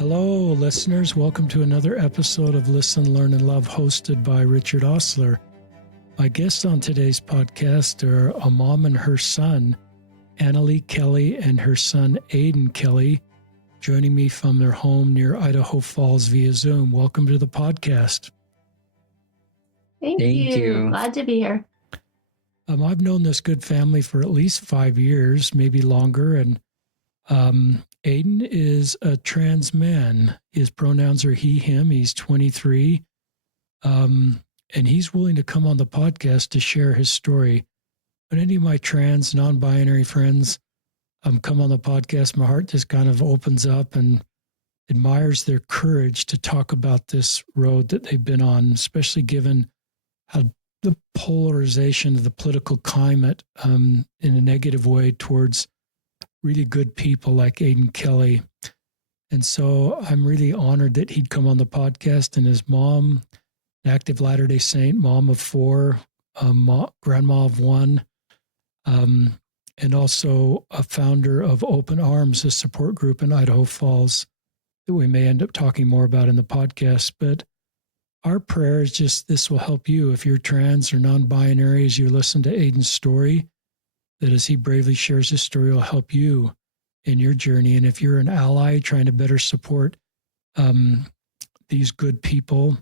Hello, listeners. Welcome to another episode of Listen, Learn, and Love, hosted by Richard Osler. My guests on today's podcast are a mom and her son, Annalee Kelly, and her son, Aiden Kelly, joining me from their home near Idaho Falls via Zoom. Welcome to the podcast. Thank you. Glad to be here. I've known this good family for at least 5 years, maybe longer, and Aiden is a trans man. His pronouns are he, him. He's 23, and he's willing to come on the podcast to share his story. When any of my trans, non-binary friends come on the podcast, my heart just kind of opens up and admires their courage to talk about this road that they've been on, especially given how the polarization of the political climate in a negative way towards really good people like Aiden Kelly. And so I'm really honored that he'd come on the podcast, and his mom, an active Latter-day Saint, mom of 4, grandma of 1, and also a founder of Open Arms, a support group in Idaho Falls that we may end up talking more about in the podcast. But our prayer is just this will help you if you're trans or non-binary as you listen to Aiden's story, that as he bravely shares his story will help you in your journey. And if you're an ally trying to better support these good people,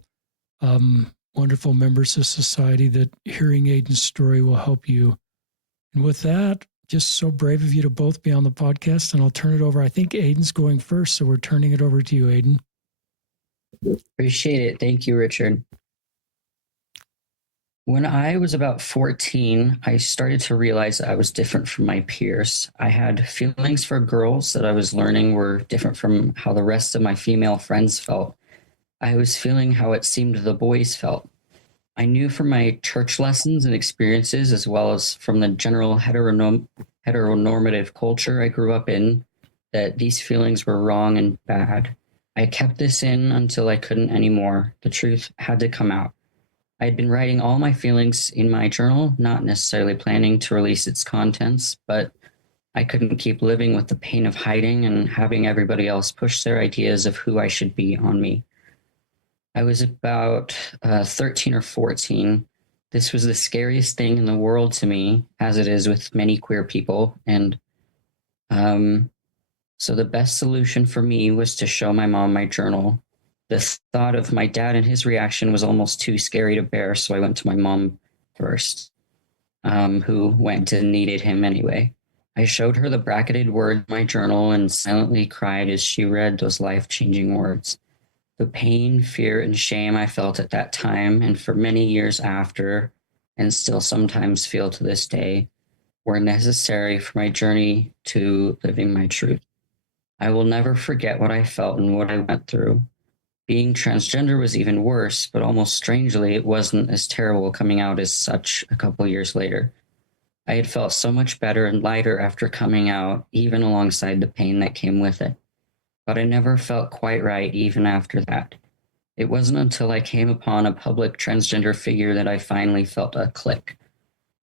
wonderful members of society, that hearing Aiden's story will help you. And with that, just so brave of you to both be on the podcast, and I'll turn it over. I think Aiden's going first, so we're turning it over to you, Aiden. Appreciate it. Thank you, Richard. When I was about 14, I started to realize that I was different from my peers. I had feelings for girls that I was learning were different from how the rest of my female friends felt. I was feeling how it seemed the boys felt. I knew from my church lessons and experiences, as well as from the general heteronormative culture I grew up in, that these feelings were wrong and bad. I kept this in until I couldn't anymore. The truth had to come out. I had been writing all my feelings in my journal, not necessarily planning to release its contents, but I couldn't keep living with the pain of hiding and having everybody else push their ideas of who I should be on me. I was about 13 or 14. This was the scariest thing in the world to me, as it is with many queer people. And so the best solution for me was to show my mom my journal. The thought of my dad and his reaction was almost too scary to bear, so I went to my mom first, who went and needed him anyway. I showed her the bracketed words in my journal and silently cried as she read those life-changing words. The pain, fear, and shame I felt at that time, and for many years after, and still sometimes feel to this day, were necessary for my journey to living my truth. I will never forget what I felt and what I went through. Being transgender was even worse, but almost strangely, it wasn't as terrible coming out as such a couple years later. I had felt so much better and lighter after coming out, even alongside the pain that came with it. But I never felt quite right even after that. It wasn't until I came upon a public transgender figure that I finally felt a click.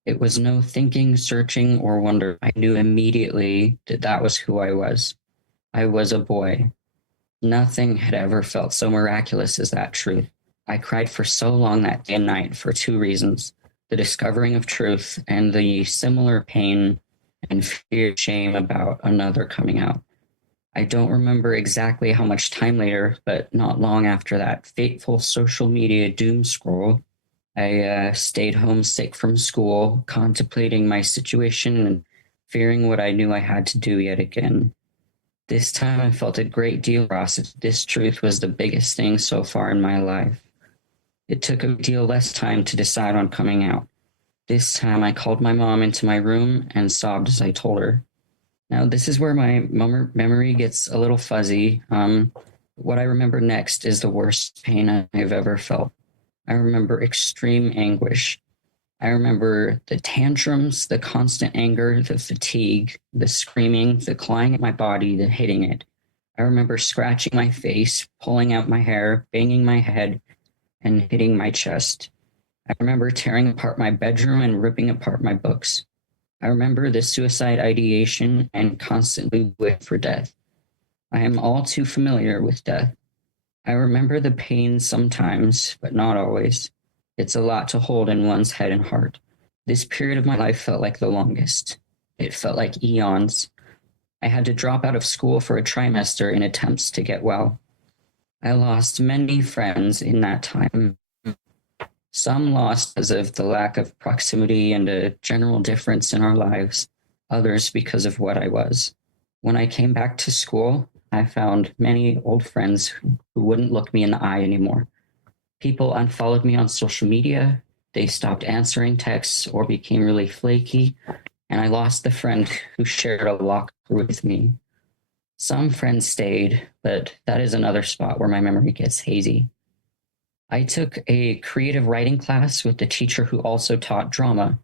It was no thinking, searching, or wonder. I knew immediately that that was who I was. I was a boy. Nothing had ever felt so miraculous as that truth. I cried for so long that day and night for 2 reasons: the discovering of truth and the similar pain and fear, shame about another coming out. I don't remember exactly how much time later, but not long after that fateful social media doom scroll, I stayed homesick from school, contemplating my situation and fearing what I knew I had to do yet again. This time I felt a great deal of curiosity. This truth was the biggest thing so far in my life. It took a deal less time to decide on coming out. This time I called my mom into my room and sobbed as I told her. Now this is where my memory gets a little fuzzy. What I remember next is the worst pain I've ever felt. I remember extreme anguish. I remember the tantrums, the constant anger, the fatigue, the screaming, the clawing at my body, the hitting it. I remember scratching my face, pulling out my hair, banging my head, and hitting my chest. I remember tearing apart my bedroom and ripping apart my books. I remember the suicide ideation and constantly wait for death. I am all too familiar with death. I remember the pain sometimes, but not always. It's a lot to hold in one's head and heart. This period of my life felt like the longest. It felt like eons. I had to drop out of school for a trimester in attempts to get well. I lost many friends in that time. Some lost because of the lack of proximity and a general difference in our lives, others because of what I was. When I came back to school, I found many old friends who wouldn't look me in the eye anymore. People unfollowed me on social media, they stopped answering texts or became really flaky, and I lost the friend who shared a locker with me. Some friends stayed, but that is another spot where my memory gets hazy. I took a creative writing class with the teacher who also taught drama.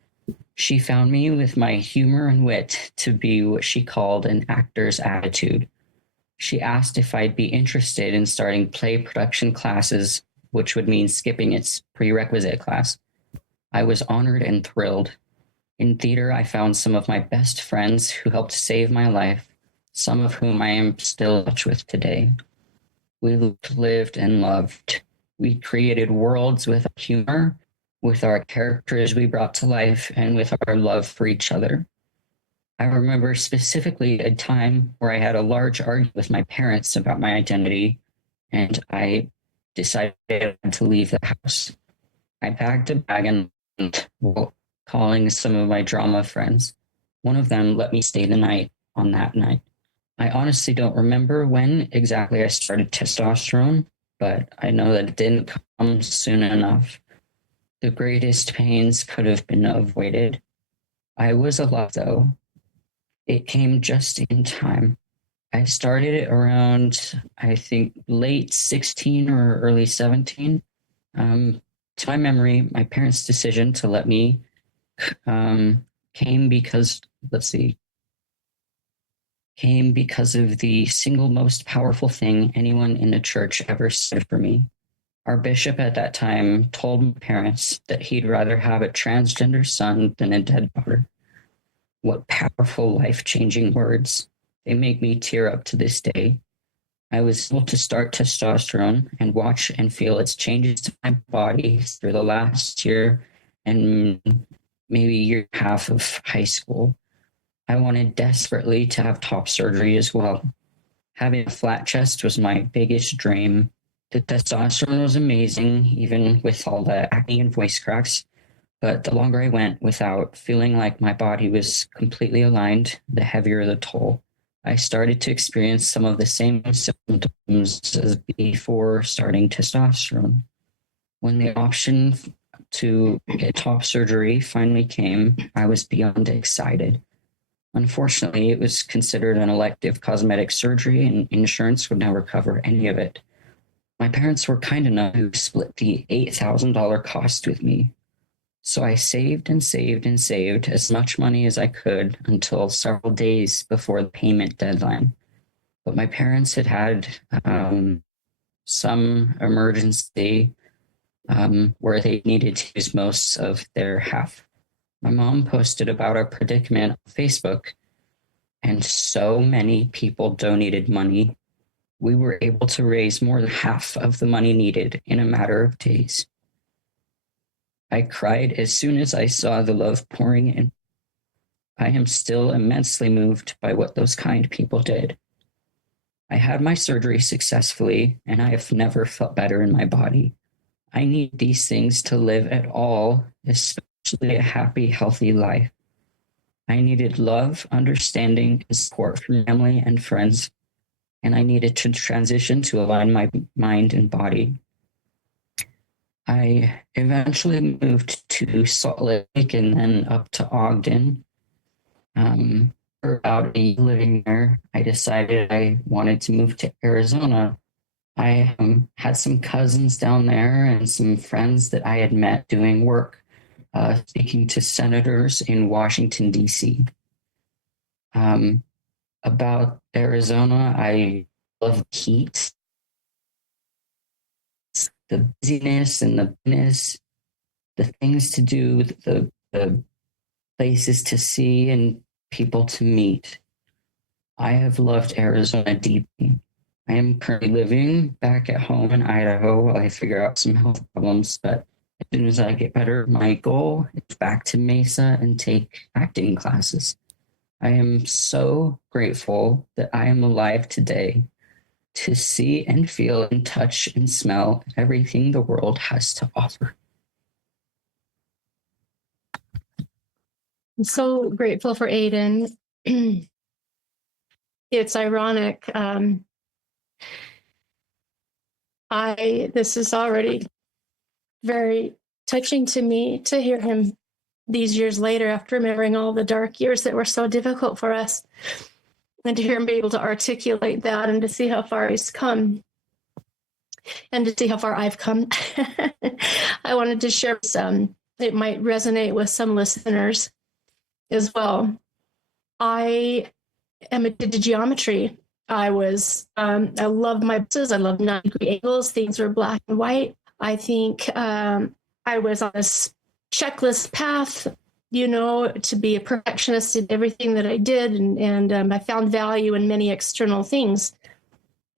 She found me with my humor and wit to be what she called an actor's attitude. She asked if I'd be interested in starting play production classes, which would mean skipping its prerequisite class. I was honored and thrilled. In theater, I found some of my best friends who helped save my life, some of whom I am still in touch with today. We lived and loved. We created worlds with humor, with our characters we brought to life, and with our love for each other. I remember specifically a time where I had a large argument with my parents about my identity, and I decided to leave the house. I packed a bag and calling some of my drama friends. One of them let me stay the night on that night. I honestly don't remember when exactly I started testosterone, but I know that it didn't come soon enough. The greatest pains could have been avoided. I was alive though. It came just in time. I started it around, I think, late 16 or early 17. To my memory, my parents' decision to let me came because, came because of the single most powerful thing anyone in the church ever said for me. Our bishop at that time told my parents that he'd rather have a transgender son than a dead daughter. What powerful, life-changing words. They make me tear up to this day. I was able to start testosterone and watch and feel its changes to my body through the last year and maybe year and a half of high school. I wanted desperately to have top surgery as well. Having a flat chest was my biggest dream. The testosterone was amazing, even with all the acne and voice cracks. But the longer I went without feeling like my body was completely aligned, the heavier the toll. I started to experience some of the same symptoms as before starting testosterone. When the option to get top surgery finally came, I was beyond excited. Unfortunately, it was considered an elective cosmetic surgery and insurance would never cover any of it. My parents were kind enough to split the $8,000 cost with me. So I saved and saved and saved as much money as I could until several days before the payment deadline. But my parents had some emergency where they needed to use most of their half. My mom posted about our predicament on Facebook, and so many people donated money. We were able to raise more than half of the money needed in a matter of days. I cried as soon as I saw the love pouring in. I am still immensely moved by what those kind people did. I had my surgery successfully, and I have never felt better in my body. I need these things to live at all, especially a happy, healthy life. I needed love, understanding, and support from family and friends, and I needed to transition to align my mind and body. I eventually moved to Salt Lake and then up to Ogden. For about a year living there, I decided I wanted to move to Arizona. I had some cousins down there and some friends that I had met doing work, speaking to senators in Washington, D.C. About Arizona, I love the heat, the busyness and the business, the things to do, the places to see and people to meet. I have loved Arizona deeply. I am currently living back at home in Idaho while I figure out some health problems, but as soon as I get better, my goal is back to Mesa and take acting classes. I am so grateful that I am alive today to see and feel and touch and smell everything the world has to offer. I'm so grateful for Aiden. It's ironic. This is already very touching to me to hear him these years later, after remembering all the dark years that were so difficult for us, and to hear him be able to articulate that and to see how far he's come and to see how far I've come. I wanted to share some, it might resonate with some listeners as well. I am addicted to geometry. I love my buses. I love 90-degree angles. Things were black and white. I think I was on this checklist path, to be a perfectionist in everything that I did. And I found value in many external things.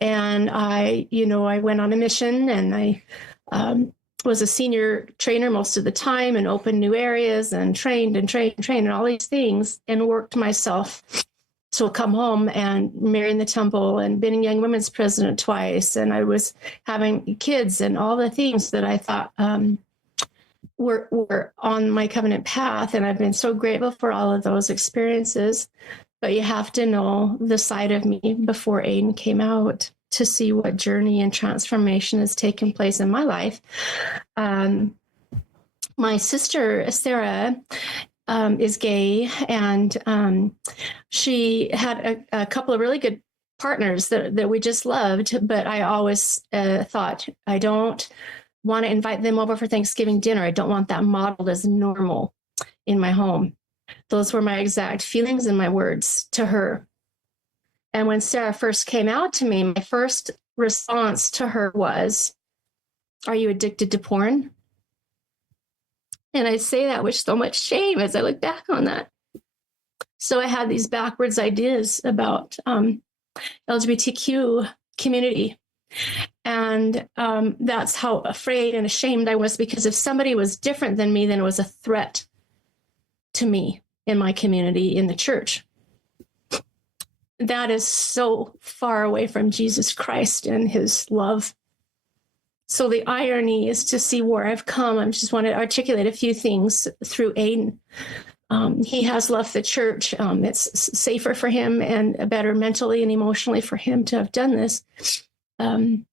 And I went on a mission, and I was a senior trainer most of the time and opened new areas and trained and all these things, and worked myself to come home and marry in the temple and being young women's president twice. And I was having kids and all the things that I thought were on my covenant path. And I've been so grateful for all of those experiences. But you have to know the side of me before Aiden came out to see what journey and transformation has taken place in my life. My sister, Sarah, is gay, and she had a couple of really good partners that we just loved, but I always thought, I don't want to invite them over for Thanksgiving dinner. I don't want that modeled as normal in my home. Those were my exact feelings and my words to her. And when Sarah first came out to me, my first response to her was, "Are you addicted to porn?" And I say that with so much shame as I look back on that. So I had these backwards ideas about LGBTQ community. And that's how afraid and ashamed I was, because if somebody was different than me, then it was a threat to me in my community, in the church. That is so far away from Jesus Christ and his love. So the irony is to see where I've come. I just want to articulate a few things through Aiden. He has left the church. It's safer for him and better mentally and emotionally for him to have done this. And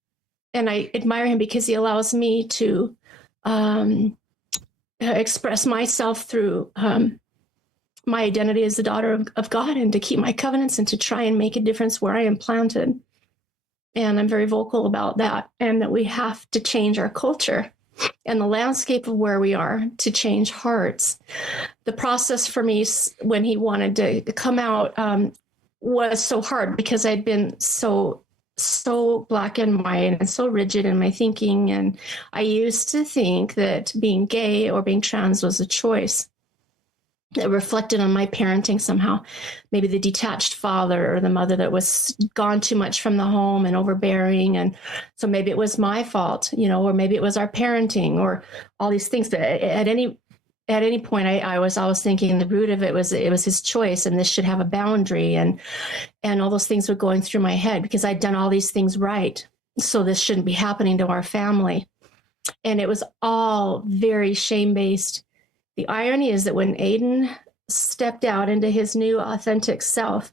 I admire him because he allows me to express myself through my identity as the daughter of God, and to keep my covenants and to try and make a difference where I am planted. And I'm very vocal about that, and that we have to change our culture and the landscape of where we are to change hearts. The process for me when he wanted to come out was so hard, because I'd been so black and white and so rigid in my thinking. And I used to think that being gay or being trans was a choice. It reflected on my parenting somehow, maybe the detached father or the mother that was gone too much from the home and overbearing. And so maybe it was my fault, or maybe it was our parenting or all these things. But at any point, I was always thinking the root of it was his choice, and this should have a boundary, and all those things were going through my head because I'd done all these things right. So this shouldn't be happening to our family. And it was all very shame-based. The irony is that when Aiden stepped out into his new authentic self,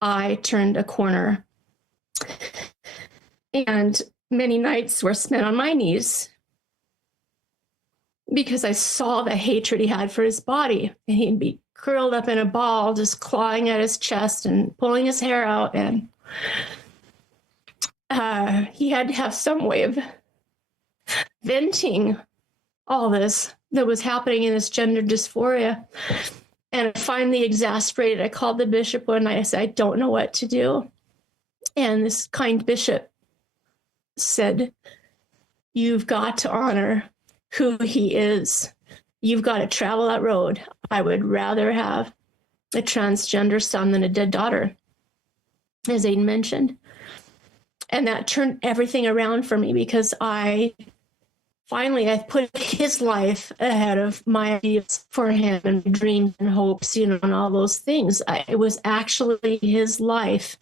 I turned a corner. And many nights were spent on my knees because I saw the hatred he had for his body. And he'd be curled up in a ball, just clawing at his chest and pulling his hair out. And he had to have some way of venting all this that was happening in his gender dysphoria. And finally exasperated, I called the bishop one night. I said, I don't know what to do. And this kind bishop said, you've got to honor who he is. You've got to travel that road. I would rather have a transgender son than a dead daughter. as Aiden mentioned. And that turned everything around for me, because I put his life ahead of my ideas for him and dreams and hopes, and all those things. It was actually his life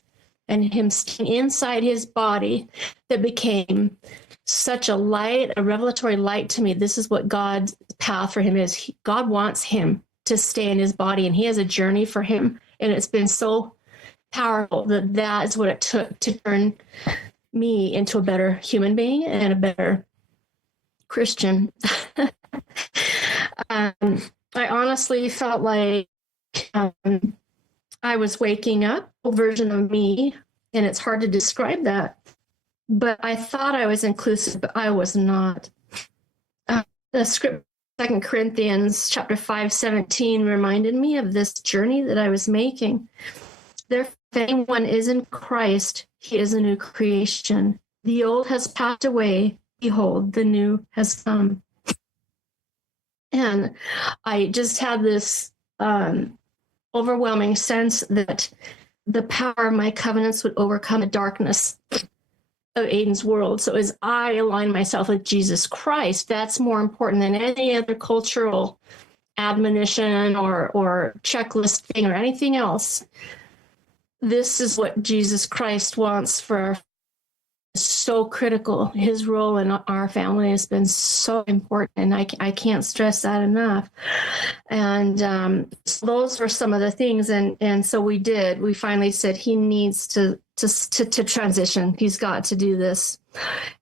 and him staying inside his body that became such a light, a revelatory light to me. This is what God's path for him is. God wants him to stay in his body, and he has a journey for him. And it's been so powerful that's what it took to turn me into a better human being and a better Christian. I honestly felt like I was waking up a version of me, and it's hard to describe that. But I thought I was inclusive, but I was not. The script, 2 Corinthians chapter 5:17, reminded me of this journey that I was making. Therefore, if anyone is in Christ, he is a new creation. The old has passed away. Behold, the new has come. And I just had this overwhelming sense that the power of my covenants would overcome the darkness of Aiden's world. So as I align myself with Jesus Christ, that's more important than any other cultural admonition or checklist thing or anything else. This is what Jesus Christ wants for our. So critical. His role in our family has been so important, and I can't stress that enough. And so those were some of the things, and so we finally said he needs to transition. He's got to do this.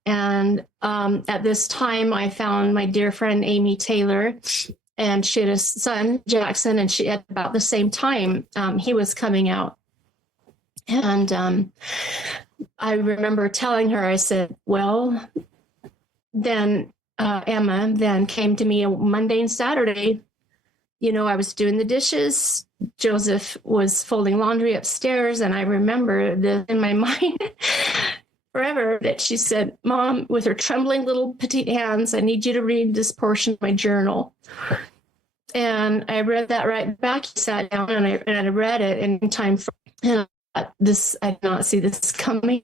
And at this time, I found my dear friend Amy Taylor, and she had a son, Jackson, and she at about the same time he was coming out. And I remember telling her, I said, well, then Emma then came to me a Monday and Saturday. I was doing the dishes. Joseph was folding laundry upstairs. And I remember in my mind forever that she said, Mom, with her trembling little petite hands, I need you to read this portion of my journal. And I read that right back. He sat down and I read it in time for this. I did not see this coming.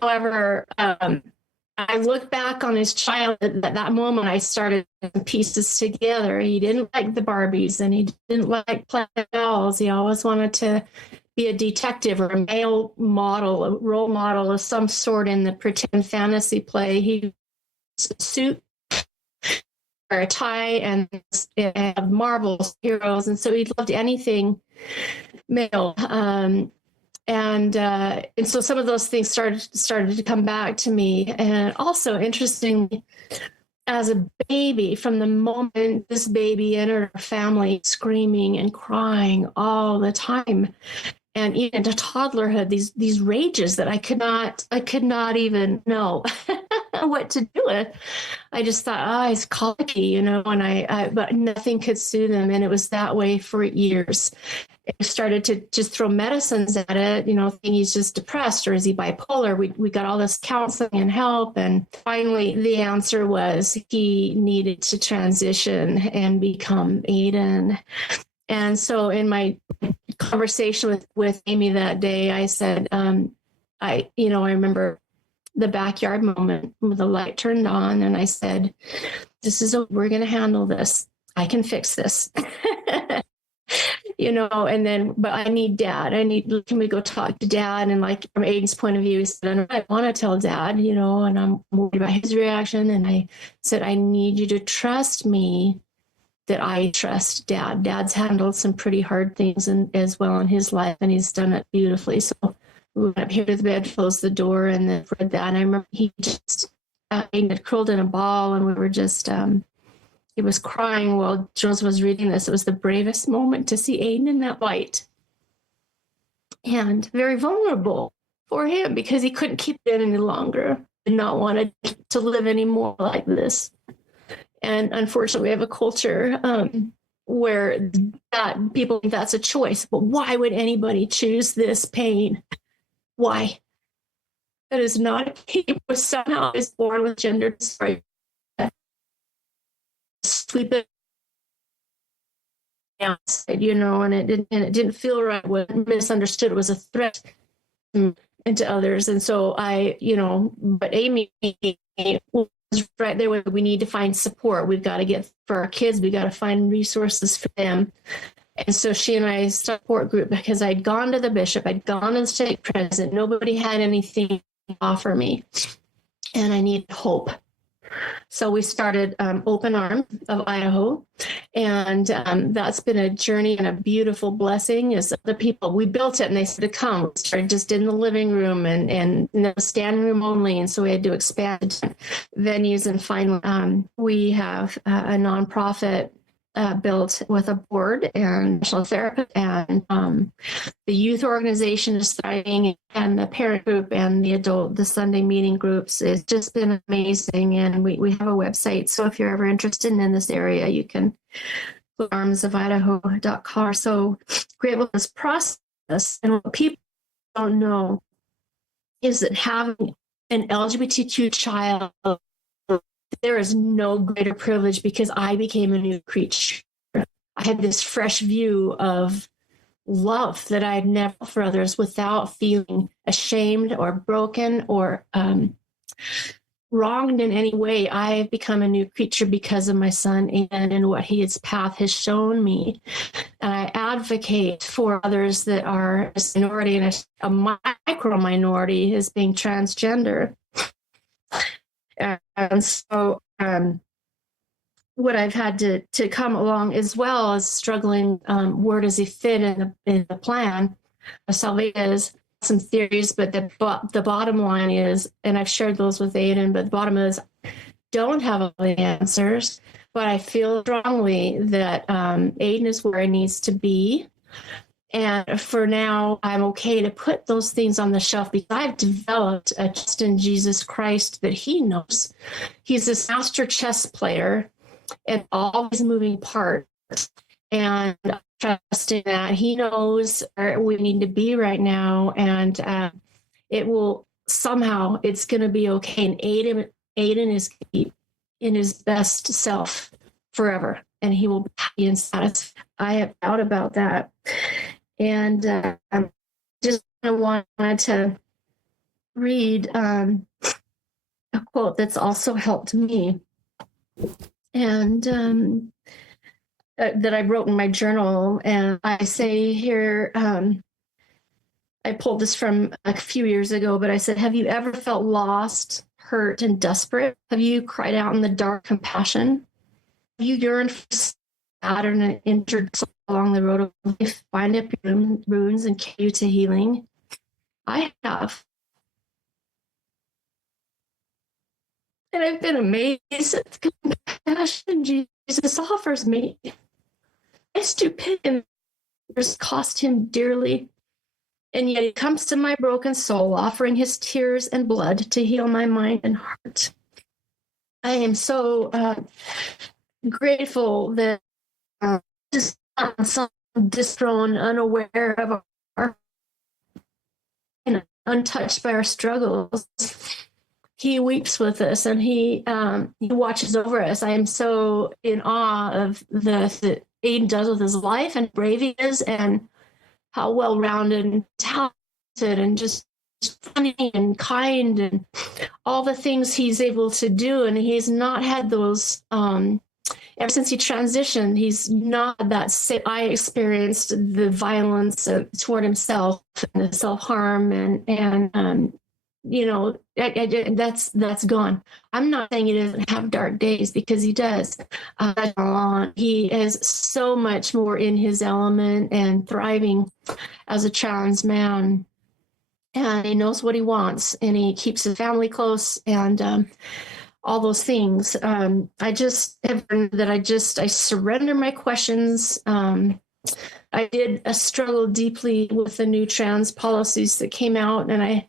However, I look back on his childhood. At that moment, I started putting pieces together. He didn't like the Barbies, and he didn't like playing dolls. He always wanted to be a detective or a male model, a role model of some sort in the pretend fantasy play. He suit or a tie and Marvel heroes, and so he loved anything male. And so some of those things started to come back to me. And also, interestingly, as a baby, from the moment this baby entered our family, screaming and crying all the time, and even to toddlerhood, these rages that I could not even know what to do with. I just thought, he's colicky, and but nothing could soothe him, and it was that way for years. I started to just throw medicines at it, thinking he's just depressed, or is he bipolar? We got all this counseling and help. And finally, the answer was he needed to transition and become Aiden. And so in my conversation with Amy that day, I said, I remember the backyard moment when the light turned on, and I said, we're going to handle this. I can fix this. But I need Dad. Can we go talk to Dad? And like from Aiden's point of view, he said, I want to tell Dad, and I'm worried about his reaction. And I said, I need you to trust me that I trust Dad. Dad's handled some pretty hard things as well in his life, and he's done it beautifully. So we went up here to the bed, closed the door, and then read that. And I remember Aiden had curled in a ball, and we were just, he was crying while Joseph was reading this. It was the bravest moment to see Aiden in that light. And very vulnerable for him, because he couldn't keep it any longer. Did not want to live anymore like this. And unfortunately, we have a culture where that people think that's a choice. But why would anybody choose this pain? Why? That is not. He was somehow born with gender dysphoria. Sweep it outside, and it didn't feel right. When misunderstood, it was a threat. into others. And so but Amy was right there with, we need to find support. We've got to get for our kids. We got to find resources for them. And so she and I started a support group because I'd gone to the bishop, I'd gone to the stake president. Nobody had anything to offer me, and I needed hope. So we started Open Arms of Idaho, and that's been a journey and a beautiful blessing. As other people, we built it and they said to come. We started just in the living room and the standing room only, and so we had to expand venues. And finally, we have a nonprofit built with a board and national therapist, and the youth organization is thriving, and the parent group and the Sunday meeting groups. It's just been amazing. And we have a website. So if you're ever interested in this area, you can go to armsofidaho.com. So grateful for this process. And what people don't know is that having an LGBTQ child, there is no greater privilege, because I became a new creature. I had this fresh view of love that I had never felt for others, without feeling ashamed or broken or wronged in any way. I have become a new creature because of my son and what his path has shown me. And I advocate for others that are a minority, and a micro minority is being transgender. And so what I've had to come along, as well as struggling, where does he fit in the plan of salvation, is some theories, but the bottom line is, and I've shared those with Aiden, but the bottom is, don't have all the answers, but I feel strongly that Aiden is where he needs to be. And for now, I'm okay to put those things on the shelf, because I've developed a trust in Jesus Christ that he knows. He's this master chess player and all these moving parts. And I'm trusting that he knows where we need to be right now. And it will somehow, it's going to be okay. And Aiden is in his best self forever. And he will be happy and satisfied. I have doubt about that. And I just wanted to read a quote that's also helped me, and that I wrote in my journal. And I say here, I pulled this from a few years ago, but I said, have you ever felt lost, hurt, and desperate? Have you cried out in the dark compassion? Have you yearned for pattern and injured along the road of life, find up your wounds and carry you to healing? I have. And I've been amazed at the compassion Jesus offers me. My stupidity has cost him dearly. And yet he comes to my broken soul, offering his tears and blood to heal my mind and heart. I am so grateful that just some disthrown, unaware of our, and untouched by our struggles, he weeps with us, and he watches over us. I am so in awe of that Aiden does with his life, and brave he is, and how well-rounded and talented and just funny and kind, and all the things he's able to do. And he's not had those ever since he transitioned. He's not that I experienced the violence toward himself and the self-harm and that's gone. I'm not saying he doesn't have dark days, because he does. He is so much more in his element and thriving as a trans man, and he knows what he wants, and he keeps his family close, and all those things. I just have learned that I surrender my questions. I did struggle deeply with the new trans policies that came out, and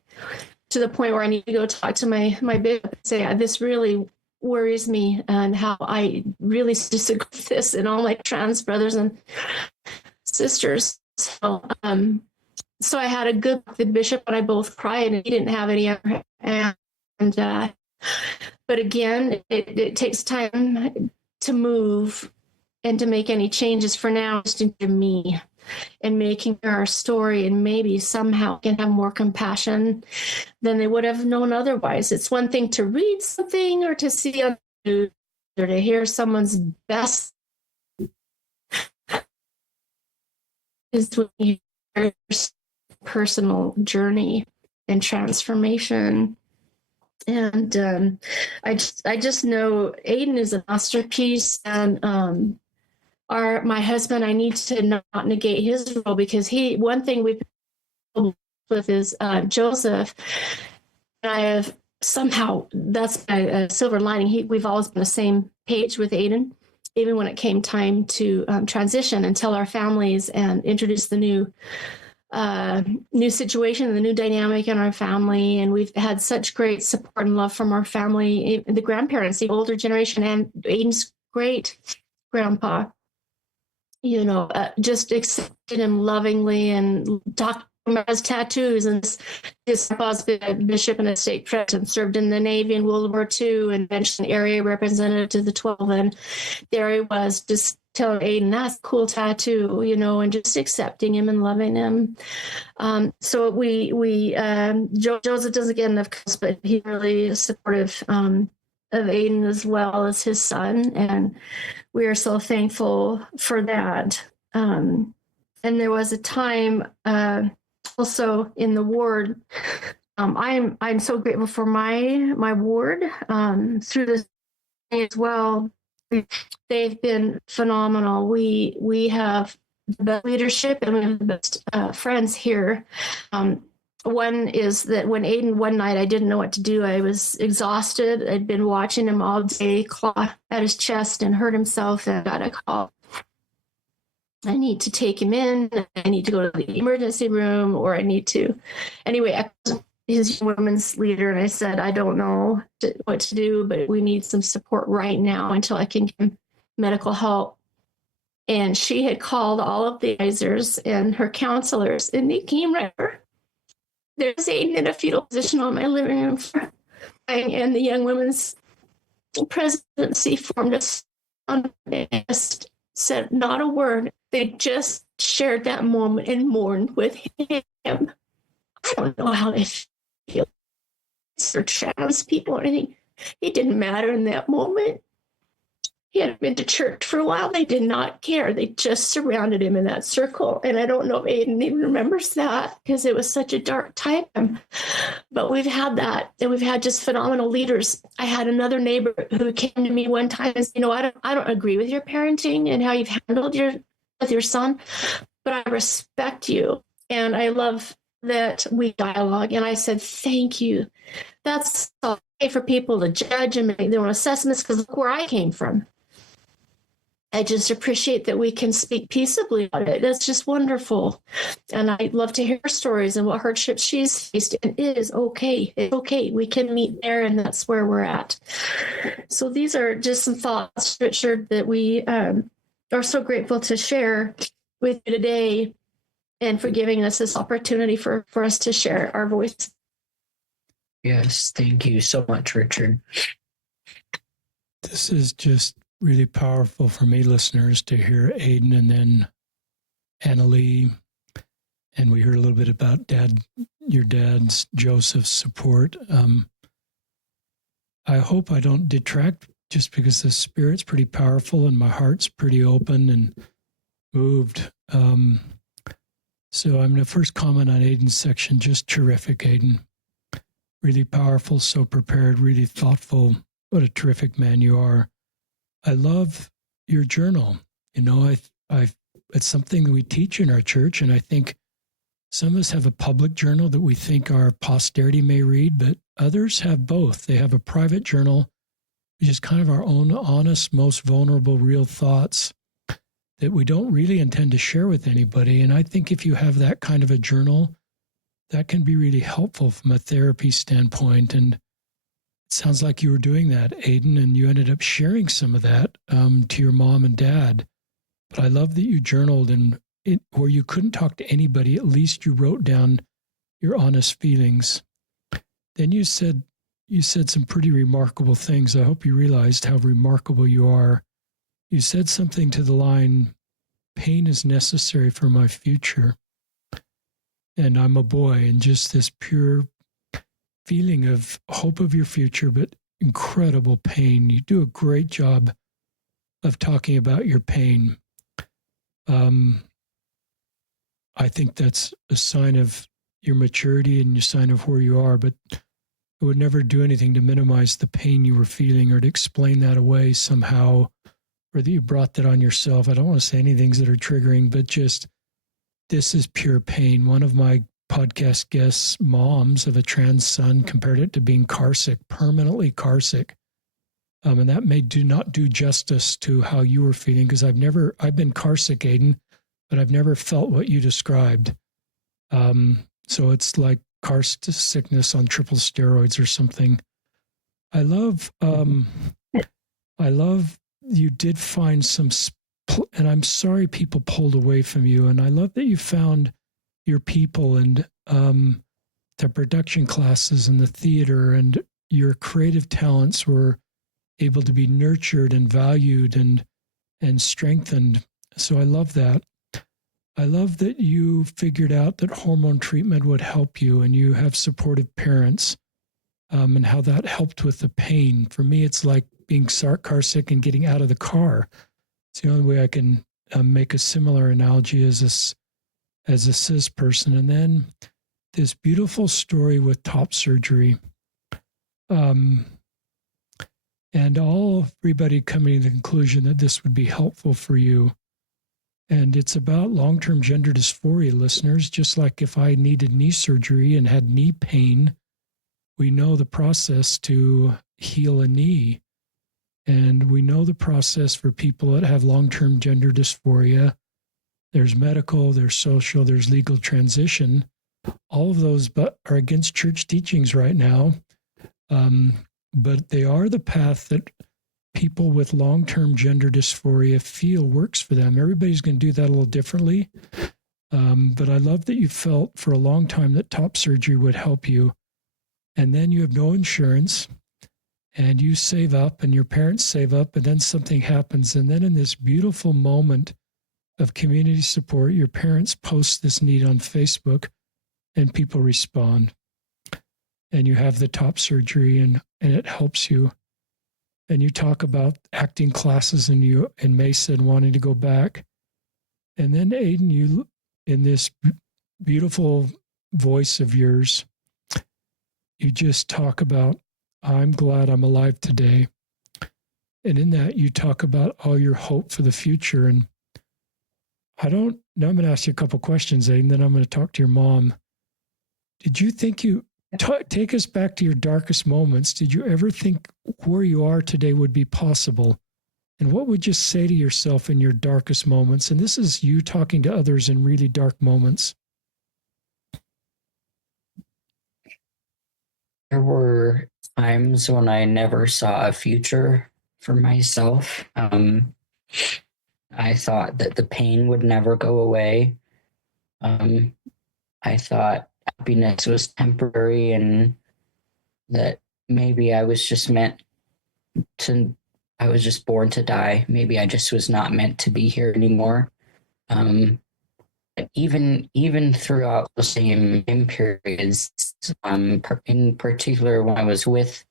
to the point where I need to go talk to my bishop and say, this really worries me, and how I really disagree with this, and all my trans brothers and sisters. So I had a good, the bishop and I both cried, and he didn't have any other. But again, it takes time to move and to make any changes. For now, just into me. and making our story, and maybe somehow can have more compassion than they would have known otherwise. It's one thing to read something or to see on the news or to hear someone's best is when you hear personal journey and transformation. And I just know Aiden is a masterpiece, and my husband, I need to not negate his role, because one thing we've been with is Joseph. And I have somehow, that's a silver lining. We've always been on the same page with Aiden, even when it came time to transition and tell our families and introduce the new situation and the new dynamic in our family. And we've had such great support and love from our family, the grandparents, the older generation, and Aiden's great grandpa, just accepted him lovingly and talked about his tattoos. And his grandpa's been a bishop and a state president, served in the Navy in World War II, and eventually area representative to the 12. And there he was, just telling Aiden, that's a cool tattoo, and just accepting him and loving him. So Joseph doesn't get enough calls, but he really is supportive of Aiden as well as his son. And we are so thankful for that. And there was a time also in the ward. I'm so grateful for my ward through this as well. They've been phenomenal. We have the best leadership, and we have the best friends here. One is that when Aiden, one night, I didn't know what to do. I was exhausted. I'd been watching him all day, claw at his chest, and hurt himself, and got a call. I need to take him in. I need to go to the emergency room, or I need to. Anyway, I was his women's leader, and I said, I don't know what to do, but we need some support right now until I can get medical help. And she had called all of the advisors and her counselors, and they came right over. There's Aiden in a fetal position on my living room floor, and the young women's presidency formed us on just said not a word. They just shared that moment and mourned with him. I don't know how they feel or trans people or anything. It didn't matter in that moment. He had been to church for a while. They did not care. They just surrounded him in that circle. And I don't know if Aiden even remembers that, because it was such a dark time. But we've had that, and we've had just phenomenal leaders. I had another neighbor who came to me one time and said, I don't agree with your parenting and how you've handled with your son, but I respect you. And I love that we dialogue. And I said, thank you. That's okay for people to judge and make their own assessments, because look where I came from. I just appreciate that we can speak peaceably about it. That's just wonderful. And I love to hear stories and what hardships she's faced. And it is okay. It's okay. We can meet there, and that's where we're at. So these are just some thoughts, Richard, that we are so grateful to share with you today, and for giving us this opportunity for us to share our voice. Yes, thank you so much, Richard. This is just really powerful for me, listeners, to hear Aiden and then Annalee. And we heard a little bit about your dad's, Joseph's support. I hope I don't detract, just because the Spirit's pretty powerful and my heart's pretty open and moved. So I'm going to first comment on Aiden's section. Just terrific, Aiden. Really powerful, so prepared, really thoughtful. What a terrific man you are. I love your journal. It's something that we teach in our church, and I think some of us have a public journal that we think our posterity may read, but others have both. They have a private journal, which is kind of our own honest, most vulnerable, real thoughts that we don't really intend to share with anybody. And I think if you have that kind of a journal, that can be really helpful from a therapy standpoint. And sounds like you were doing that, Aiden, and you ended up sharing some of that to your mom and dad. But I love that you journaled, and where you couldn't talk to anybody, at least you wrote down your honest feelings. Then you said some pretty remarkable things. I hope you realized how remarkable you are. You said something to the line, pain is necessary for my future. And I'm a boy, and just this pure feeling of hope of your future, but incredible pain. You do a great job of talking about your pain. I think that's a sign of your maturity and a sign of where you are, but I would never do anything to minimize the pain you were feeling or to explain that away somehow, or that you brought that on yourself. I don't want to say any things that are triggering, but just this is pure pain. One of my podcast guests, moms of a trans son, compared it to being carsick, permanently carsick. And that may not do justice to how you were feeling, because I've been carsick, Aiden, but I've never felt what you described. So it's like car sickness on triple steroids or something. I love you did find some, and I'm sorry people pulled away from you. And I love that you found your people and the production classes and the theater, and your creative talents were able to be nurtured and valued and strengthened. So I love that. I love that you figured out that hormone treatment would help you, and you have supportive parents, and how that helped with the pain. For me, it's like being car sick and getting out of the car. It's the only way I can make a similar analogy as a cis person. And then this beautiful story with top surgery. And everybody coming to the conclusion that this would be helpful for you. And it's about long-term gender dysphoria, listeners. Just like if I needed knee surgery and had knee pain, we know the process to heal a knee. And we know the process for people that have long-term gender dysphoria. There's medical, there's social, there's legal transition. All of those are against church teachings right now. But they are the path that people with long-term gender dysphoria feel works for them. Everybody's going to do that a little differently. But I love that you felt for a long time that top surgery would help you. And then you have no insurance, and you save up, and your parents save up, and then something happens. And then in this beautiful moment of community support, your parents post this need on Facebook, and people respond. And you have the top surgery, and it helps you. And you talk about acting classes in Mesa and wanting to go back. And then Aiden, you, in this beautiful voice of yours, you just talk about, I'm glad I'm alive today. And in that, you talk about all your hope for the future. And now I'm going to ask you a couple questions, Aiden, then I'm going to talk to your mom. Did you think take us back to your darkest moments. Did you ever think where you are today would be possible? And what would you say to yourself in your darkest moments? And this is you talking to others in really dark moments. There were times when I never saw a future for myself. I thought that the pain would never go away. I thought happiness was temporary, and that maybe I was just born to die. Maybe I just was not meant to be here anymore. Even throughout the same periods, in particular when I was with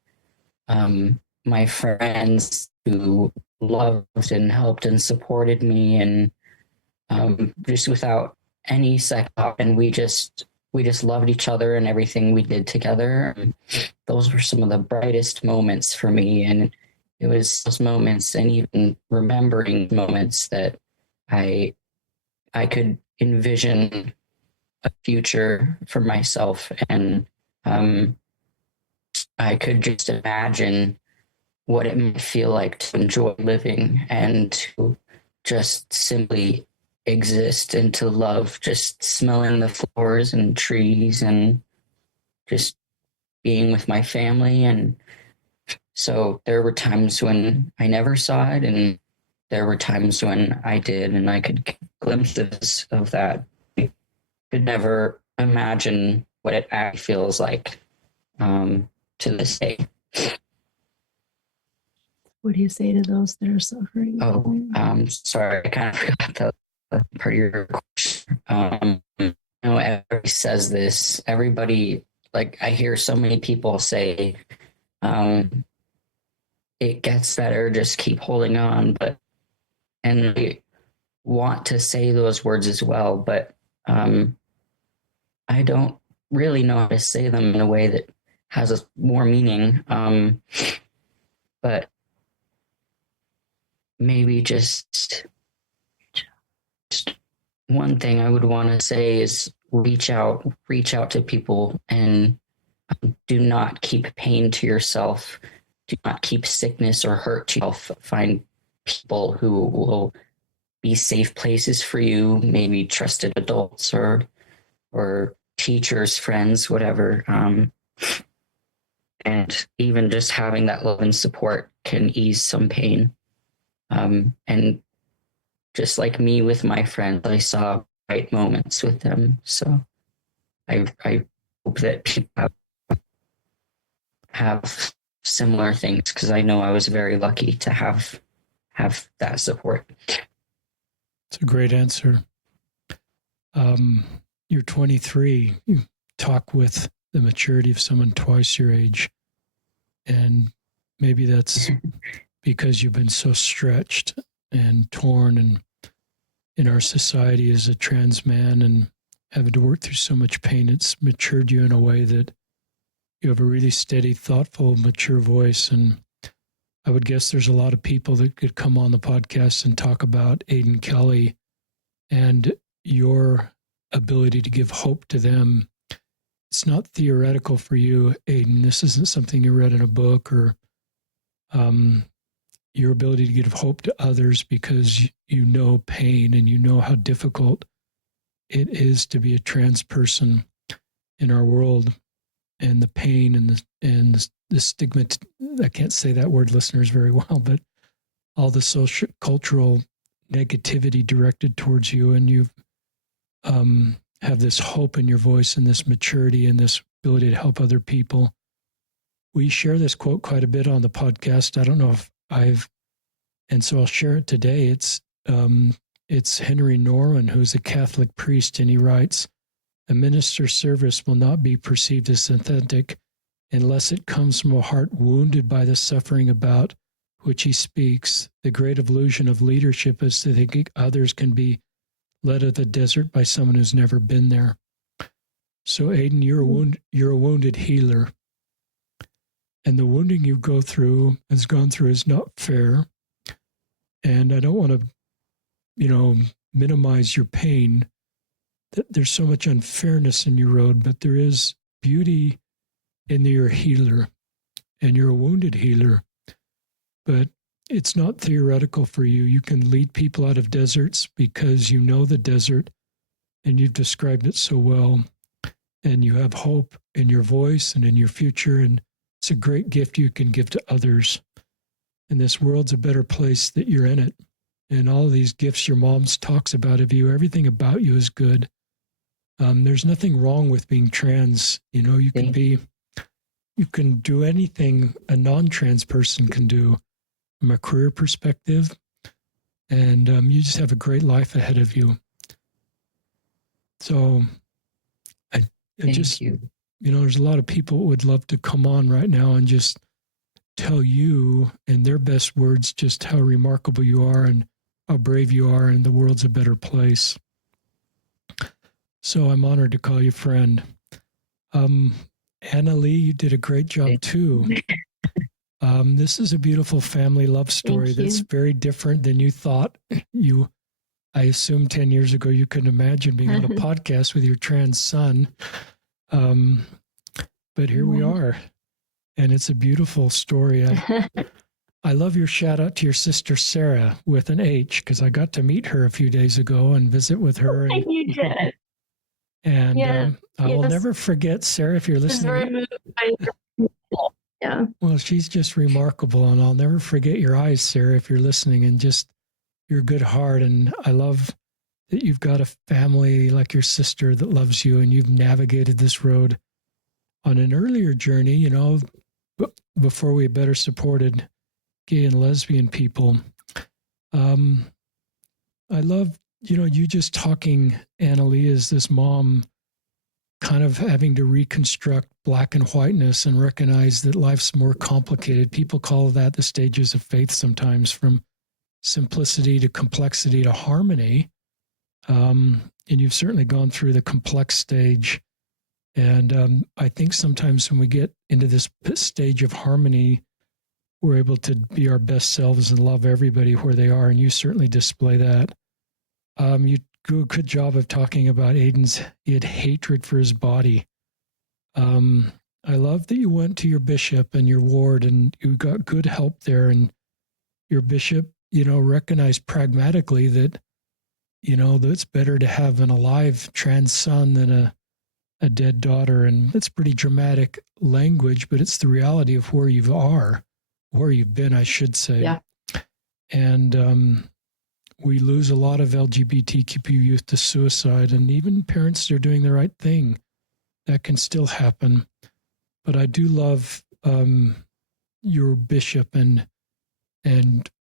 my friends who loved and helped and supported me, and just without any second thought, and we just loved each other and everything we did together. Those were some of the brightest moments for me, and it was those moments, and even remembering moments, that I could envision a future for myself, and I could just imagine what it might feel like to enjoy living and to just simply exist and to love, just smelling the flowers and trees and just being with my family. And so there were times when I never saw it, and there were times when I did, and I could get glimpses of that. I could never imagine what it actually feels like to this day. What do you say to those that are suffering? Oh, sorry, I kind of forgot part of your question. You know, everybody says this. Everybody, like, I hear so many people say, um, it gets better, just keep holding on. And I want to say those words as well, but I don't really know how to say them in a way that has more meaning. But maybe just one thing I would want to say is reach out to people, and do not keep pain to yourself. Do not keep sickness or hurt to yourself. Find people who will be safe places for you, maybe trusted adults or teachers, friends, whatever. And even just having that love and support can ease some pain. And just like me with my friends, I saw bright moments with them. So I hope that people have similar things, because I know I was very lucky to have that support. It's a great answer. You're 23. You talk with the maturity of someone twice your age. And maybe that's because you've been so stretched and torn and in our society as a trans man, and having to work through so much pain. It's matured you in a way that you have a really steady, thoughtful, mature voice. And I would guess there's a lot of people that could come on the podcast and talk about Aiden Kelly and your ability to give hope to them. It's not theoretical for you, Aiden. This isn't something you read in a book, or your ability to give hope to others because you know pain and you know how difficult it is to be a trans person in our world, and the pain and the stigma. I can't say that word, listeners, very well, but all the social cultural negativity directed towards you, and you have this hope in your voice and this maturity and this ability to help other people. We share this quote quite a bit on the podcast. I don't know if and so I'll share it today. It's Henry Norman, who's a Catholic priest, and he writes, "A minister's service will not be perceived as authentic unless it comes from a heart wounded by the suffering about which he speaks. The great illusion of leadership is to think others can be led to the desert by someone who's never been there." So, Aiden, you're a wounded healer. And the wounding you gone through is not fair. And I don't want to, minimize your pain. There's so much unfairness in your road, but there is beauty in your healer, and you're a wounded healer. But it's not theoretical for you. You can lead people out of deserts because you know the desert, and you've described it so well. And you have hope in your voice and in your future, and it's a great gift you can give to others. And this world's a better place that you're in it. And all of these gifts your mom talks about of you, everything about you is good. There's nothing wrong with being trans. You can do anything a non-trans person can do from a career perspective. And you just have a great life ahead of you. So Thank you. There's a lot of people who would love to come on right now and just tell you in their best words just how remarkable you are and how brave you are, and the world's a better place. So I'm honored to call you friend. Annalee, you did a great job too. This is a beautiful family love story that's very different than you thought. I assume 10 years ago you couldn't imagine being on a podcast with your trans son. But here we are, and it's a beautiful story. I love your shout out to your sister Sarah with an H, because I got to meet her a few days ago and visit with her. And, You did. and I will never forget, Sarah, if you're listening. Very moved by yeah. Well, she's just remarkable, and I'll never forget your eyes, Sarah, if you're listening, and just your good heart. And I love that you've got a family like your sister that loves you, and you've navigated this road on an earlier journey, before we better supported gay and lesbian people. I love you just talking, Annalee, is this mom kind of having to reconstruct black and whiteness and recognize that life's more complicated. People call that the stages of faith sometimes, from simplicity to complexity to harmony. And you've certainly gone through the complex stage. And I think sometimes when we get into this stage of harmony, we're able to be our best selves and love everybody where they are. And you certainly display that. You do a good job of talking about Aiden's hatred for his body. I love that you went to your bishop and your ward and you got good help there. And your bishop, recognized pragmatically that, that it's better to have an alive trans son than a dead daughter. And it's pretty dramatic language, but it's the reality of where you are, where you've been, I should say. Yeah. And we lose a lot of LGBTQ youth to suicide, and even parents that are doing the right thing. That can still happen. But I do love your bishop and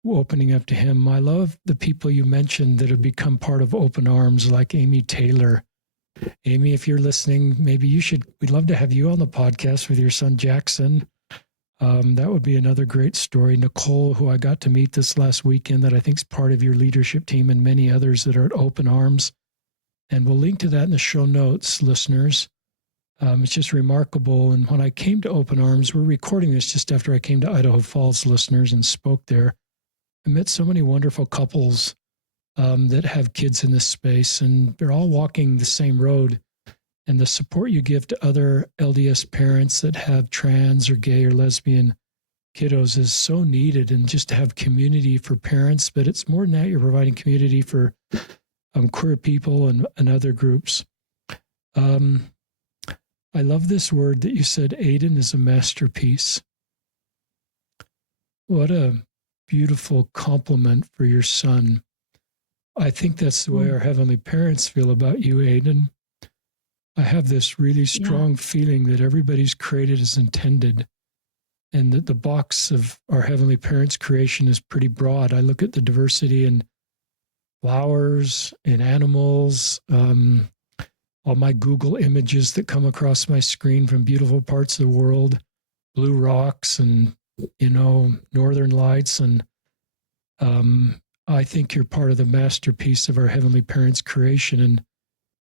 opening up to him. I love the people you mentioned that have become part of Open Arms, like Amy Taylor. Amy, if you're listening, we'd love to have you on the podcast with your son Jackson. That would be another great story. Nicole, who I got to meet this last weekend, that I think is part of your leadership team, and many others that are at Open Arms. And we'll link to that in the show notes, listeners. It's just remarkable. And when I came to Open Arms, we're recording this just after I came to Idaho Falls, listeners, and spoke there. I met so many wonderful couples that have kids in this space, and they're all walking the same road. And the support you give to other LDS parents that have trans or gay or lesbian kiddos is so needed, and just to have community for parents. But it's more than that. You're providing community for queer people and other groups. I love this word that you said, Aiden is a masterpiece. What a beautiful compliment for your son. I think that's the way our heavenly parents feel about you, Aiden. I have this really strong feeling that everybody's created as intended, and that the box of our heavenly parents' creation is pretty broad. I look at the diversity in flowers, in animals, all my Google images that come across my screen from beautiful parts of the world, blue rocks and, northern lights. And I think you're part of the masterpiece of our heavenly parents' creation. And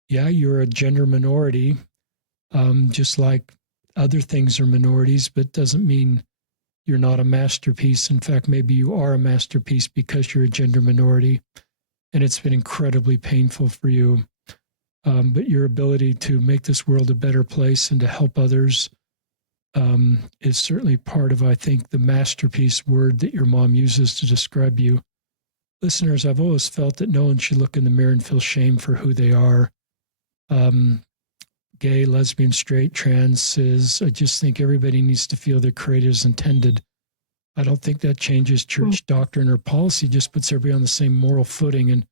yeah, you're a gender minority, just like other things are minorities, but doesn't mean you're not a masterpiece. In fact, maybe you are a masterpiece because you're a gender minority, and it's been incredibly painful for you. But your ability to make this world a better place and to help others is certainly part of, I think, the masterpiece word that your mom uses to describe you. Listeners, I've always felt that no one should look in the mirror and feel shame for who they are. Gay, lesbian, straight, trans, cis. I just think everybody needs to feel they're created as intended. I don't think that changes church doctrine or policy, just puts everybody on the same moral footing. And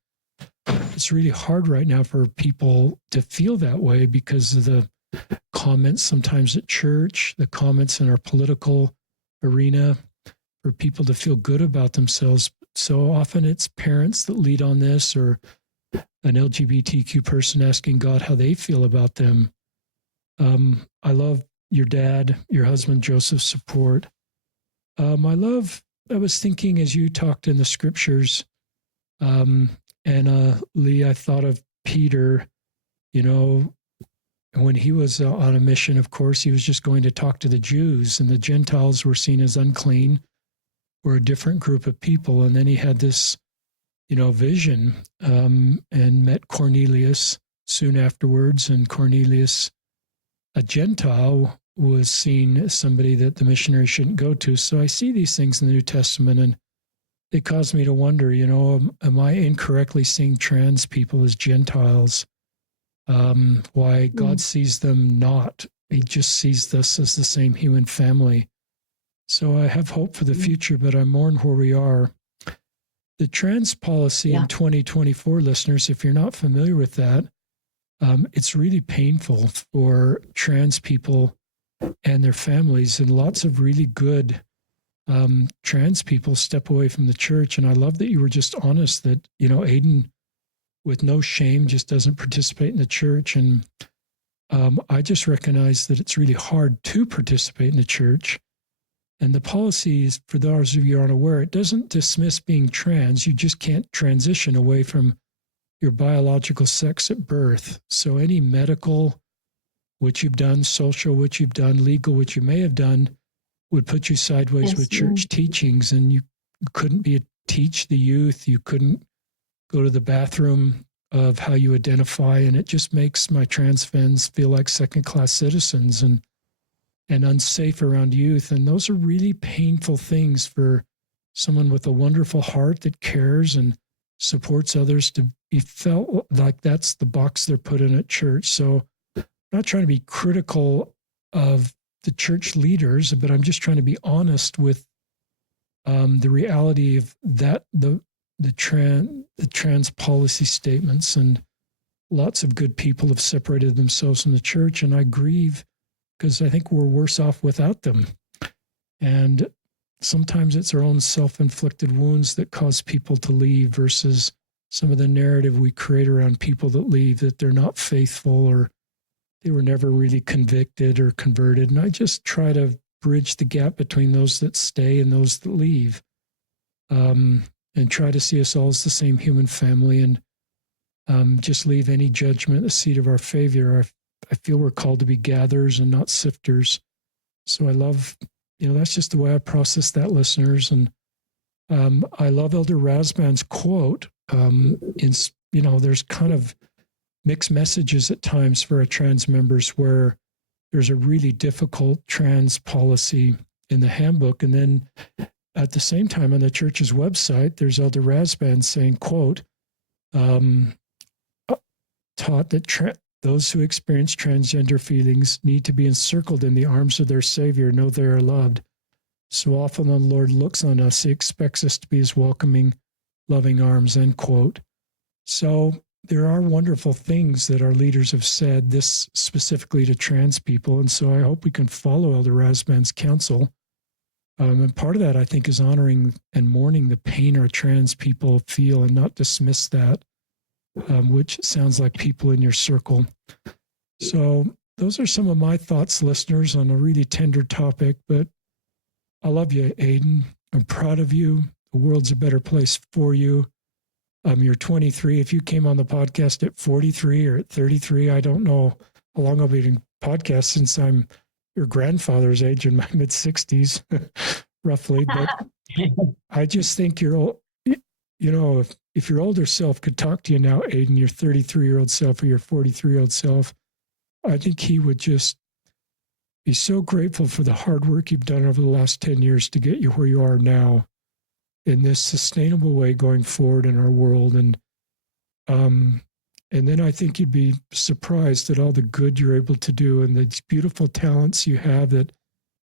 it's really hard right now for people to feel that way because of the comments sometimes at church, the comments in our political arena, for people to feel good about themselves. So often it's parents that lead on this, or an LGBTQ person asking God how they feel about them. I love your dad, your husband, Joseph's support. I was thinking as you talked in the scriptures, Annalee, I thought of Peter, when he was on a mission. Of course, he was just going to talk to the Jews, and the Gentiles were seen as unclean, or a different group of people. And then he had this, vision, and met Cornelius soon afterwards. And Cornelius, a Gentile, was seen as somebody that the missionary shouldn't go to. So I see these things in the New Testament, and it caused me to wonder, am I incorrectly seeing trans people as Gentiles? Why God sees them not. He just sees us as the same human family. So I have hope for the future, but I mourn where we are. The trans policy in 2024, listeners, if you're not familiar with that, it's really painful for trans people and their families, and lots of really good trans people step away from the church. And I love that you were just honest that, Aiden with no shame, just doesn't participate in the church. And I just recognize that it's really hard to participate in the church. And the policy is, for those of you who aren't aware, it doesn't dismiss being trans. You just can't transition away from your biological sex at birth. So any medical, which you've done, social, which you've done, legal, which you may have done, would put you sideways with church teachings, and you couldn't teach the youth. You couldn't go to the bathroom of how you identify, and it just makes my trans friends feel like second-class citizens and unsafe around youth. And those are really painful things for someone with a wonderful heart that cares and supports others to be felt like that's the box they're put in at church. So I'm not trying to be critical of the church leaders, but I'm just trying to be honest with the reality of that, the trans policy statements. And lots of good people have separated themselves from the church, and I grieve because I think we're worse off without them. And sometimes it's our own self-inflicted wounds that cause people to leave versus some of the narrative we create around people that leave, that they're not faithful or they were never really convicted or converted. And I just try to bridge the gap between those that stay and those that leave, and try to see us all as the same human family, and just leave any judgment at the seat of our Savior. I feel we're called to be gatherers and not sifters. So I love, that's just the way I process that, listeners. And I love Elder Rasband's quote. There's kind of mixed messages at times for our trans members, where there's a really difficult trans policy in the handbook. And then at the same time on the church's website, there's Elder Rasband saying, quote, taught that those who experience transgender feelings need to be encircled in the arms of their Savior, know they are loved. So often the Lord looks on us, he expects us to be his welcoming, loving arms, end quote. So there are wonderful things that our leaders have said, this specifically to trans people. And so I hope we can follow Elder Rasband's counsel. And part of that, I think, is honoring and mourning the pain our trans people feel and not dismiss that, which sounds like people in your circle. So those are some of my thoughts, listeners, on a really tender topic. But I love you, Aiden. I'm proud of you. The world's a better place for you. You're 23. If you came on the podcast at 43 or at 33, I don't know how long I'll be doing podcasts, since I'm your grandfather's age, in my mid-60s, roughly. But I just think if your older self could talk to you now, Aiden, your 33-year-old self or your 43-year-old self, I think he would just be so grateful for the hard work you've done over the last 10 years to get you where you are now in this sustainable way going forward in our world. And then I think you'd be surprised at all the good you're able to do and the beautiful talents you have that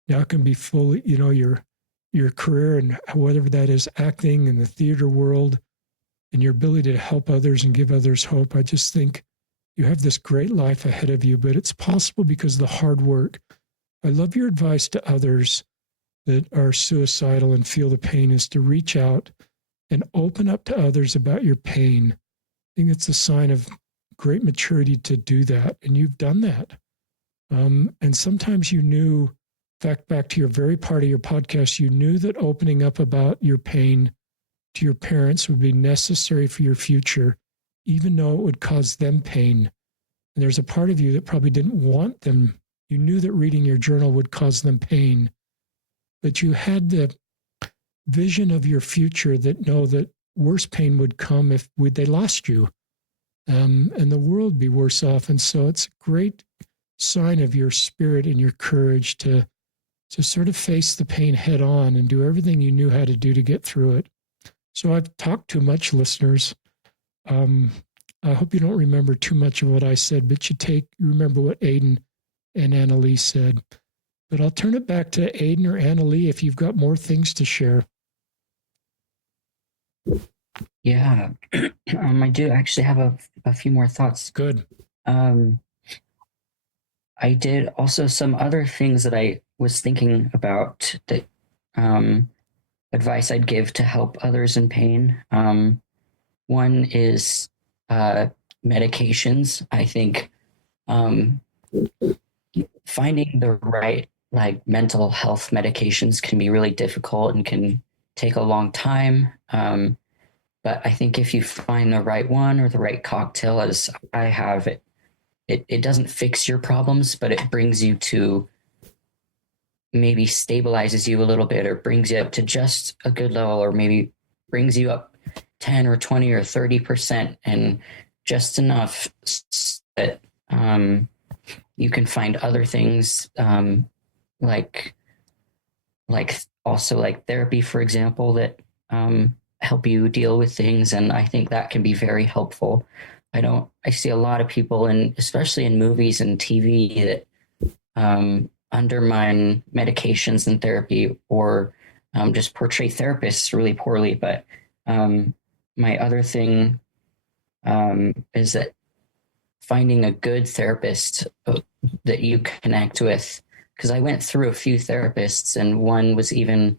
now can be fully, your career, and whatever that is, acting in the theater world, and your ability to help others and give others hope. I just think you have this great life ahead of you, but it's possible because of the hard work. I love your advice to others that are suicidal and feel the pain, is to reach out and open up to others about your pain. I think it's a sign of great maturity to do that, and you've done that. And sometimes you knew, in fact, back to your very part of your podcast, you knew that opening up about your pain to your parents would be necessary for your future, even though it would cause them pain. And there's a part of you that probably didn't want them. You knew that reading your journal would cause them pain, but you had the vision of your future that worse pain would come if they lost you, and the world would be worse off. And so it's a great sign of your spirit and your courage to sort of face the pain head on and do everything you knew how to do to get through it. So I've talked too much, listeners. I hope you don't remember too much of what I said, but you remember what Aiden and Annalee said. But I'll turn it back to Aiden or Annalee if you've got more things to share. Yeah, I do actually have a few more thoughts. Good. I did also some other things that I was thinking about, that advice I'd give to help others in pain. One is medications. I think finding the right like mental health medications can be really difficult and can take a long time. But I think if you find the right one or the right cocktail, as I have, it doesn't fix your problems, but it brings you to, maybe stabilizes you a little bit, or brings you up to just a good level, or maybe brings you up 10 or 20 or 30%, and just enough that you can find other things, like also like therapy, for example, that help you deal with things. And I think that can be very helpful. I see a lot of people, and especially in movies and TV, that undermine medications and therapy, or just portray therapists really poorly. But my other thing is that finding a good therapist that you connect with, because I went through a few therapists, and one was even,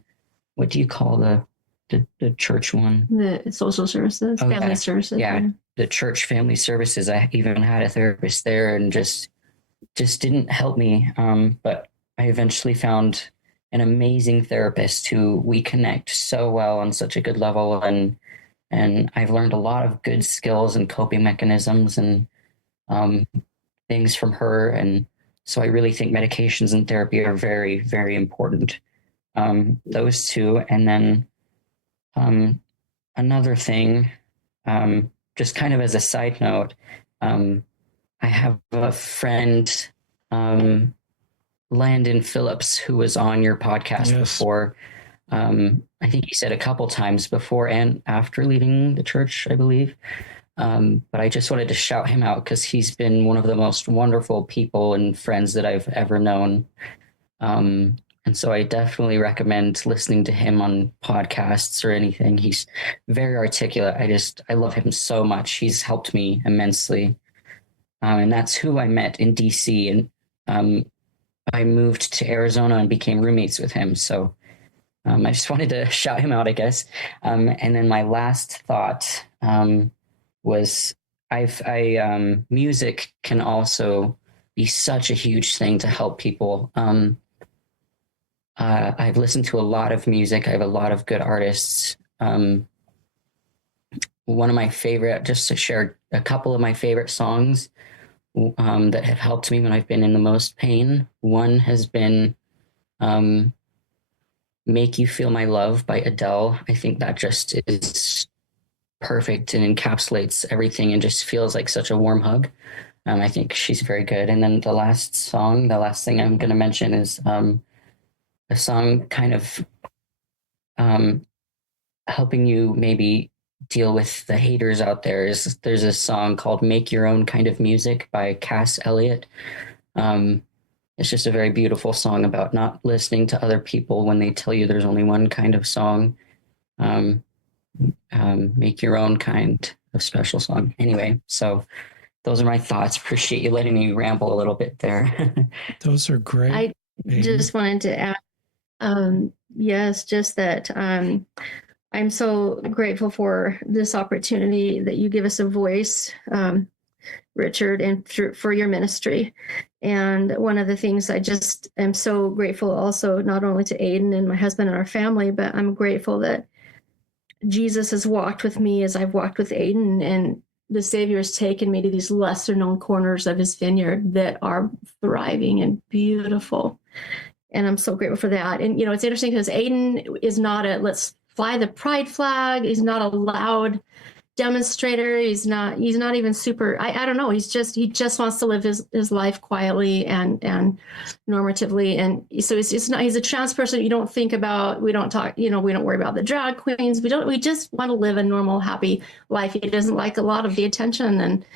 what do you call the church one? The social services, family services. Yeah, the church family services. I even had a therapist there, and just didn't help me. But I eventually found an amazing therapist who we connect so well on such a good level, and I've learned a lot of good skills and coping mechanisms and things from her. And so I really think medications and therapy are very, very important. Those two. And then another thing, just kind of as a side note, I have a friend, Landon Phillips, who was on your podcast before. I think he said a couple times before and after leaving the church, I believe. But I just wanted to shout him out because he's been one of the most wonderful people and friends that I've ever known. And so I definitely recommend listening to him on podcasts or anything. He's very articulate. I love him so much. He's helped me immensely. And that's who I met in DC. And I moved to Arizona and became roommates with him. So I just wanted to shout him out, I guess. And then my last thought was music can also be such a huge thing to help people. I've listened to a lot of music. I have a lot of good artists. One of my favorite, just to share a couple of my favorite songs that have helped me when I've been in the most pain. One has been Make You Feel My Love by Adele. I think that just is perfect and encapsulates everything and just feels like such a warm hug. I think she's very good. And then the last thing I'm going to mention is a song kind of helping you maybe deal with the haters out there. There's a song called Make Your Own Kind of Music by Cass Elliot. It's just a very beautiful song about not listening to other people when they tell you there's only one kind of song. Make your own kind of special song. Anyway, so those are my thoughts. Appreciate you letting me ramble a little bit there. Those are great. I just wanted to add, yes, just that I'm so grateful for this opportunity that you give us a voice, Richard, and for your ministry. And one of the things I just am so grateful also, not only to Aiden and my husband and our family, but I'm grateful that Jesus has walked with me as I've walked with Aiden, and the Savior has taken me to these lesser known corners of his vineyard that are thriving and beautiful. And I'm so grateful for that. And, you know, it's interesting because Aiden is not let's fly the pride flag. He's not a loud demonstrator. He's not even super, I don't know. He just wants to live his life quietly and normatively. And so he's a trans person. We don't talk, we don't worry about the drag queens. We just want to live a normal, happy life. He doesn't like a lot of the attention, and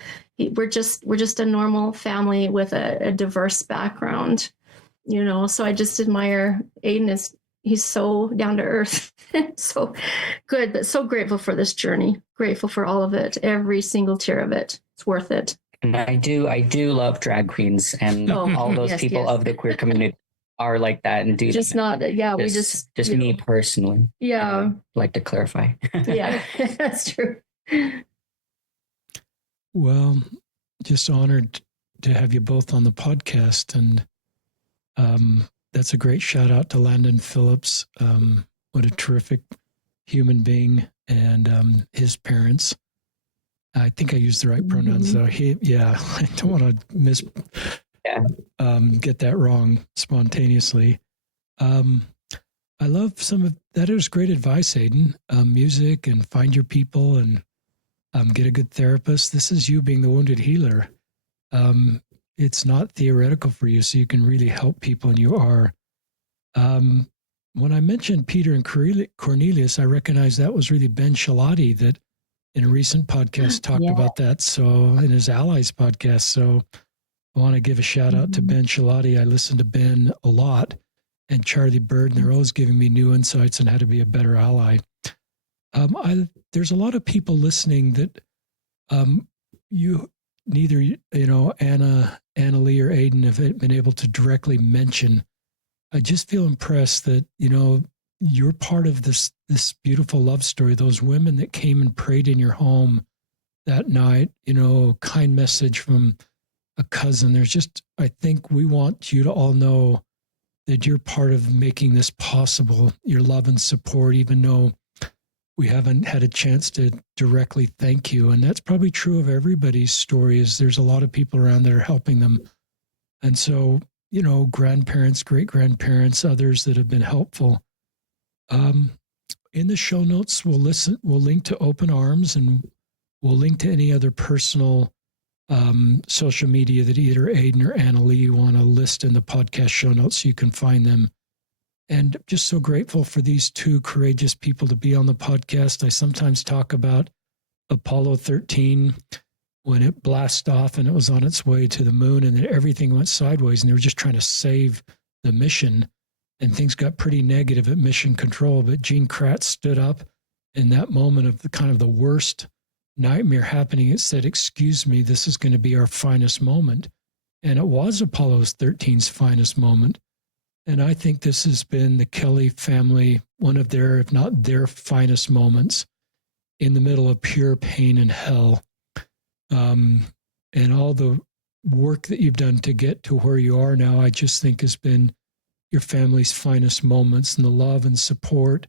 we're just a normal family with a diverse background, so I just admire Aiden. He's so down to earth, so good, but so grateful for this journey. Grateful for all of it, every single tear of it. It's worth it. And I do love drag queens, and all those people of the queer community are like that and do just not. Yeah, we just me personally. Yeah, like to clarify. Yeah, that's true. Well, just honored to have you both on the podcast. And that's a great shout out to Landon Phillips. What a terrific human being, and his parents. I think I used the right pronouns though. I don't want to get that wrong spontaneously. I love some of that. Is great advice, Aiden. Music and find your people and get a good therapist. This is you being the wounded healer. It's not theoretical for you, so you can really help people, and you are. When I mentioned Peter and Cornelius, I recognize that was really Ben Shalati that in a recent podcast talked about that. So in his Allies podcast. So I want to give a shout out to Ben Shalati. I listen to Ben a lot, and Charlie Bird, and they're always giving me new insights on how to be a better ally. There's a lot of people listening that you neither, Annalee or Aiden have been able to directly mention. I just feel impressed that, you're part of this beautiful love story. Those women that came and prayed in your home that night, a kind message from a cousin. I think we want you to all know that you're part of making this possible, your love and support, even though we haven't had a chance to directly thank you. And that's probably true of everybody's story, is there's a lot of people around that are helping them. And so, grandparents, great-grandparents, others that have been helpful. In the show notes, we'll link to Open Arms, and we'll link to any other personal social media that either Aiden or Annalee want to list in the podcast show notes so you can find them. And just so grateful for these two courageous people to be on the podcast. I sometimes talk about Apollo 13 when it blasted off and it was on its way to the moon, and then everything went sideways, and they were just trying to save the mission, and things got pretty negative at mission control. But Gene Kratz stood up in that moment of the worst nightmare happening. It said, "Excuse me, this is going to be our finest moment." And it was Apollo 13's finest moment. And I think this has been the Kelly family, one of their, if not their finest moments, in the middle of pure pain and hell. And all the work that you've done to get to where you are now, I just think has been your family's finest moments, and the love and support.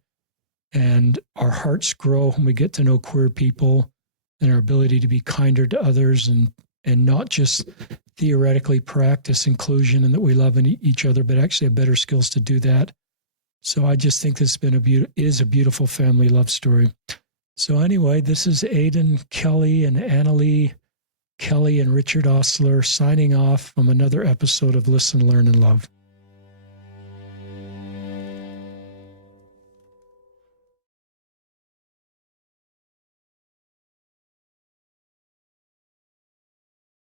And our hearts grow when we get to know queer people, and our ability to be kinder to others, and not just theoretically practice inclusion and that we love each other, but actually have better skills to do that. So I just think this has been is a beautiful family love story. So anyway, this is Aiden, Kelly, and Annalee, Kelly and Richard Osler signing off from another episode of Listen, Learn, and Love.